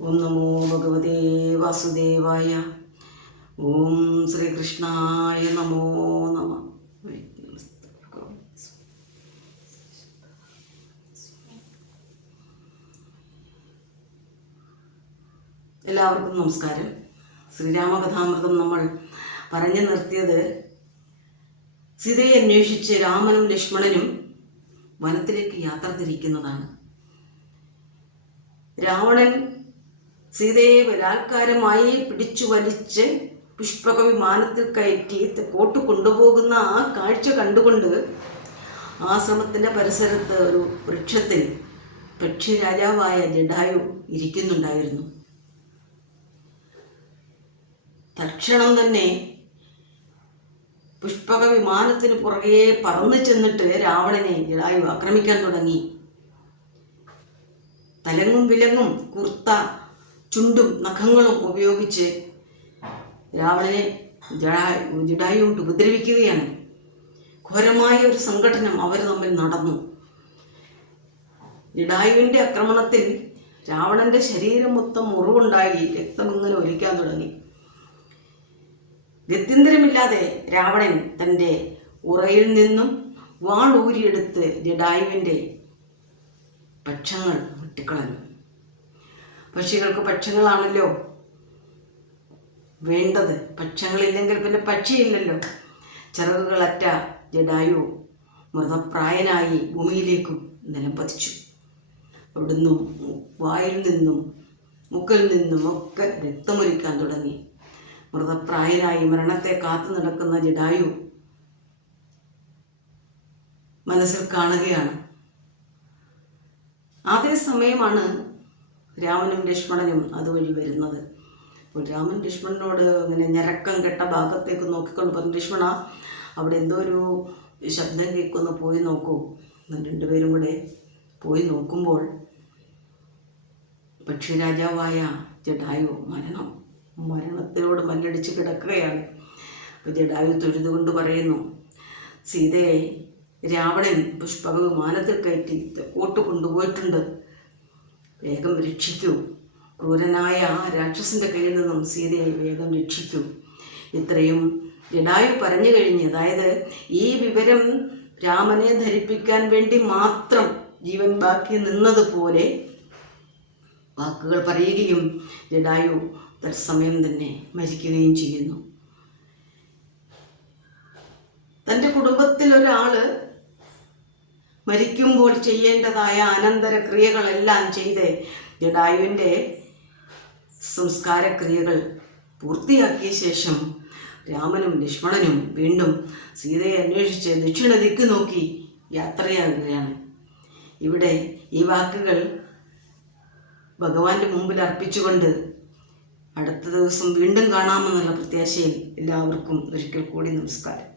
ഓം നമോ ഭഗവതേ വാസുദേവായ. ഓം ശ്രീകൃഷ്ണായ നമോ നമ. എല്ലാവർക്കും നമസ്കാരം. ശ്രീരാമകഥാമൃതം നമ്മൾ പറഞ്ഞു നിർത്തിയത് സീതയെ അന്വേഷിച്ച് രാമനും ലക്ഷ്മണനും വനത്തിലേക്ക് യാത്ര തിരിക്കുന്നതാണ്. രാവണൻ സീതയെ ബലാത്കാരമായി പിടിച്ചു വലിച്ച് പുഷ്പക വിമാനത്തിൽ കയറ്റി തെക്കോട്ട് കൊണ്ടുപോകുന്ന ആ കാഴ്ച കണ്ടുകൊണ്ട് ആശ്രമത്തിന്റെ പരിസരത്ത് ഒരു വൃക്ഷത്തിൽ പക്ഷി രാജാവായ ജഡായു ഇരിക്കുന്നുണ്ടായിരുന്നു. തക്ഷണം തന്നെ പുഷ്പക വിമാനത്തിന് പുറകെ പറന്നു ചെന്നിട്ട് രാവണനെ ജഡായു ആക്രമിക്കാൻ തുടങ്ങി. തലങ്ങും വിലങ്ങും കുർത്ത ചുണ്ടും നഖങ്ങളും ഉപയോഗിച്ച് രാവണനെ ജഡായു കൊണ്ട് ഉപദ്രവിക്കുകയാണ്. ഘോരമായ ഒരു സംഘടനം അവർ തമ്മിൽ നടന്നു. ജഡായുവിന്റെ ആക്രമണത്തിൽ രാവണന്റെ ശരീരം മൊത്തം മുറിവുണ്ടായി. രക്തം ഇങ്ങനെ ഒലിക്കാൻ തുടങ്ങി. ഗത്യന്തരമില്ലാതെ രാവണൻ തന്റെ ഉറയിൽ നിന്നും വാൾ ഊരിയെടുത്ത് ജഡായുവിന്റെ പക്ഷങ്ങൾ വെട്ടിക്കളഞ്ഞു. പക്ഷികൾക്ക് പക്ഷികളാണല്ലോ. വേണ്ടത്. പക്ഷങ്ങളില്ലെങ്കിൽ പിന്നെ പക്ഷിയില്ലല്ലോ. ചിറകുകളറ്റ ജഡായു മൃതപ്രായനായി ഭൂമിയിലേക്കും നിലം പതിച്ചു അവിടുന്നും വായിൽ നിന്നും മുക്കിൽ നിന്നും ഒക്കെ രക്തമൊലിക്കാൻ തുടങ്ങി. മൃതപ്രായനായി മരണത്തെ കാത്തു നടക്കുന്ന ജഡായു മനസ്സിൽ കാണുകയാണ്. അതേ സമയമാണ് രാമനും ലക്ഷ്മണനും അതുവഴി വരുന്നത്. അപ്പോൾ രാമൻ ലക്ഷ്മണനോട് ഇങ്ങനെ ഞരക്കം കെട്ട ഭാഗത്തേക്ക് നോക്കിക്കൊണ്ട് പറഞ്ഞു ലക്ഷ്മണ അവിടെ എന്തോ ഒരു ശബ്ദം കേൾക്കുന്നു പോയി നോക്കൂ. രണ്ടുപേരും കൂടെ പോയി നോക്കുമ്പോൾ പക്ഷിരാജാവായ ജഡായു മരണം മരണത്തിനോട് മല്ലടിച്ച് കിടക്കുകയാണ്. അപ്പോൾ ജഡായു തൊഴുതുകൊണ്ട് പറയുന്നു സീതയെ രാവണൻ പുഷ്പക വിമാനത്തിൽ കയറ്റി തെക്കോട്ട് കൊണ്ടുപോയിട്ടുണ്ട്. വേഗം രക്ഷിക്കൂ. ക്രൂരനായ ആ രാക്ഷസന്റെ കയ്യിൽ നിന്നും സീതയെ വേഗം രക്ഷിക്കൂ. ഇത്രയും ജഡായു പറഞ്ഞു കഴിഞ്ഞ് അതായത് ഈ വിവരം രാമനെ ധരിപ്പിക്കാൻ വേണ്ടി മാത്രം ജീവൻ ബാക്കി നിന്നതുപോലെ വാക്കുകൾ പറയുകയും ജഡായു തത്സമയം തന്നെ മരിക്കുകയും ചെയ്യുന്നു. തന്റെ കുടുംബത്തിൽ ഒരാൾ മരിക്കുമ്പോൾ ചെയ്യേണ്ടതായ അനന്തര ക്രിയകളെല്ലാം ചെയ്ത് ജഡായുവിന്റെ സംസ്കാരക്രിയകൾ പൂർത്തിയാക്കിയ ശേഷം രാമനും ലക്ഷ്മണനും വീണ്ടും സീതയെ അന്വേഷിച്ച് ദക്ഷിണ ദിക്ക് നോക്കി യാത്രയാകുകയാണ് ഇവിടെ ഈ വാക്കുകൾ ഭഗവാന്റെ മുമ്പിൽ അർപ്പിച്ചുകൊണ്ട് അടുത്ത ദിവസം വീണ്ടും കാണാമെന്നുള്ള പ്രത്യാശയിൽ എല്ലാവർക്കും ഒരിക്കൽ കൂടി നമസ്കാരം.